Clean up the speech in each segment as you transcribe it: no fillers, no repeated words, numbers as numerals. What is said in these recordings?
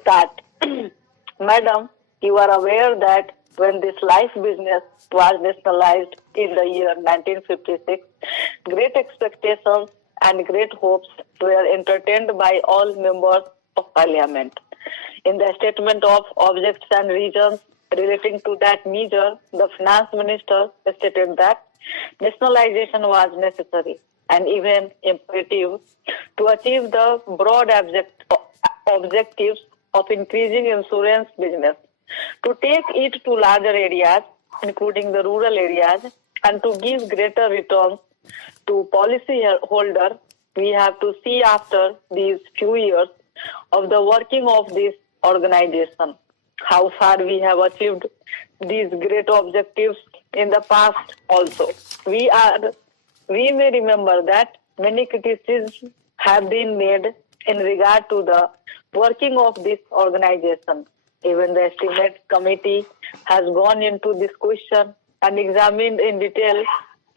start. Madam, you are aware that when this life business was nationalized in the year 1956, great expectations and great hopes were entertained by all members of parliament. In the statement of objects and reasons relating to that measure, the finance minister stated that nationalization was necessary and even imperative to achieve the broad objectives of increasing insurance business, to take it to larger areas, including the rural areas, and to give greater returns to policyholders. We have to see after these few years of the working of this organization, how far we have achieved these great objectives in the past also. We may remember that many criticisms have been made in regard to the working of this organization. Even the estimate committee has gone into this question and examined in detail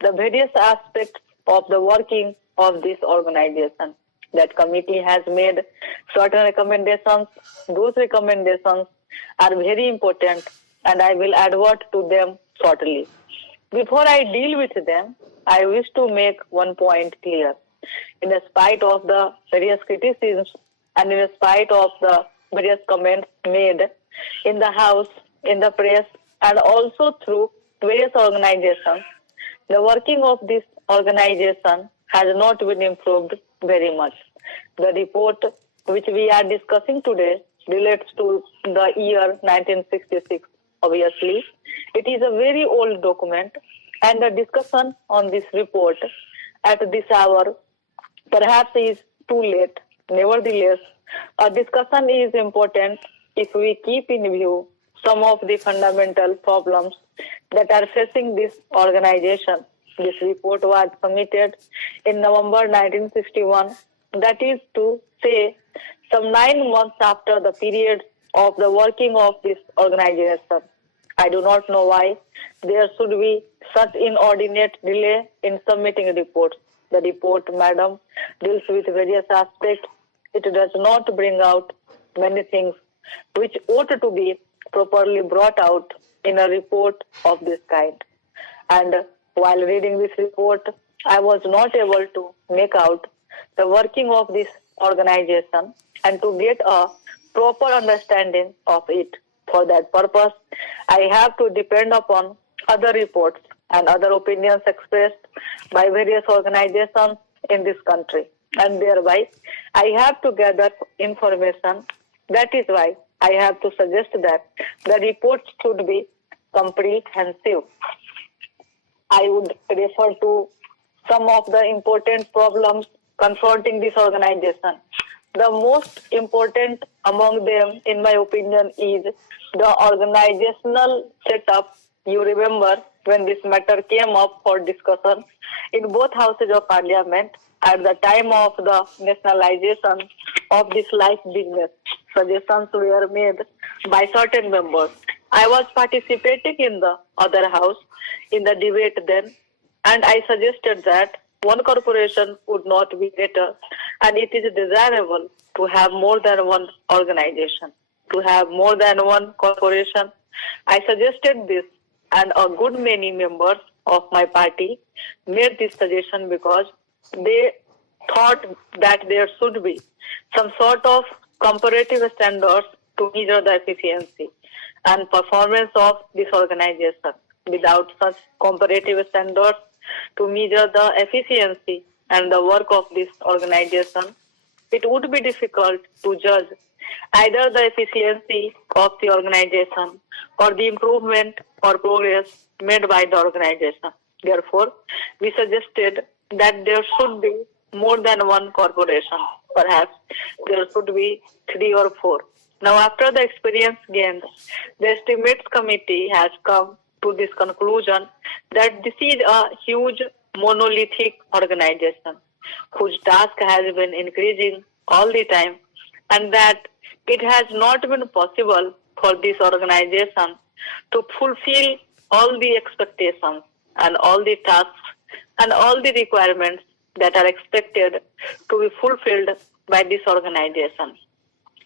the various aspects of the working of this organization. That committee has made certain recommendations. Those recommendations are very important and I will advert to them shortly. Before I deal with them, I wish to make one point clear. In spite of the various criticisms and in spite of the various comments made in the House, in the press, and also through various organizations, the working of this organization has not been improved very much. The report which we are discussing today relates to the year 1966, obviously. It is a very old document and the discussion on this report at this hour perhaps is too late. Nevertheless, a discussion is important if we keep in view some of the fundamental problems that are facing this organization. This report was submitted in November 1961, that is to say, some 9 months after the period of the working of this organization. I do not know why there should be such inordinate delay in submitting reports. The report, madam, deals with various aspects. It does not bring out many things which ought to be properly brought out in a report of this kind. And while reading this report, I was not able to make out the working of this organization and to get a proper understanding of it. For that purpose, I have to depend upon other reports and other opinions expressed by various organizations in this country. And thereby, I have to gather information. That is why I have to suggest that the report should be comprehensive. I would refer to some of the important problems confronting this organization. The most important among them, in my opinion, is the organizational setup. You remember when this matter came up for discussion in both houses of parliament at the time of the nationalization of this life business. Suggestions were made by certain members. I was participating in the other house in the debate then, and I suggested that one corporation would not be better, and it is desirable to have more than one organization, to have more than one corporation. I suggested this, and a good many members of my party made this suggestion because they thought that there should be some sort of comparative standards to measure the efficiency and performance of this organization. Without such comparative standards to measure the efficiency and the work of this organization, it would be difficult to judge either the efficiency of the organization or the improvement or progress made by the organization. Therefore, we suggested that there should be more than one corporation. Perhaps there should be 3 or 4. Now, after the experience gained, the estimates committee has come to this conclusion that this is a huge monolithic organization whose task has been increasing all the time, and that it has not been possible for this organization to fulfill all the expectations and all the tasks and all the requirements that are expected to be fulfilled by this organization.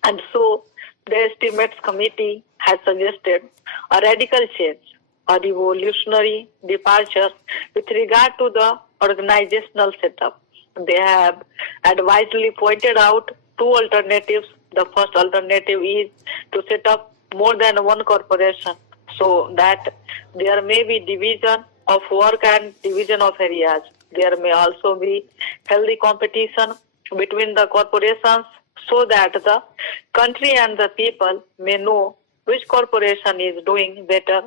And so The Estimates Committee has suggested a radical change, a revolutionary departure with regard to the organizational setup. They have advisedly pointed out two alternatives. The first alternative is to set up more than one corporation so that there may be division of work and division of areas. There may also be healthy competition between the corporations so that the country and the people may know which corporation is doing better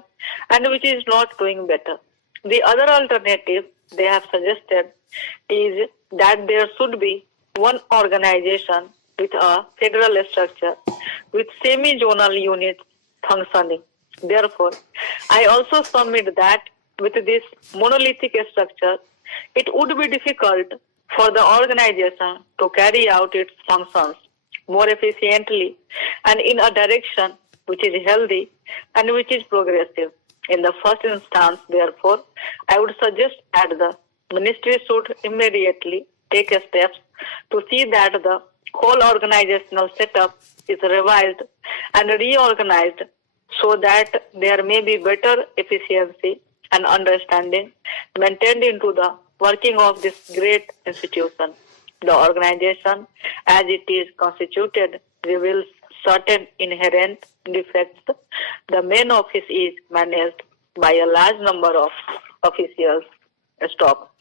and which is not doing better. The other alternative they have suggested is that there should be one organization with a federal structure with semi-zonal units functioning. Therefore, I also submit that with this monolithic structure, it would be difficult for the organization to carry out its functions more efficiently and in a direction which is healthy and which is progressive. In the first instance, therefore, I would suggest that the ministry should immediately take steps to see that the whole organizational setup is revised and reorganized so that there may be better efficiency and understanding maintained into the working of this great institution. The organization, as it is constituted, reveals certain inherent defects. The main office is managed by a large number of officials. Stop.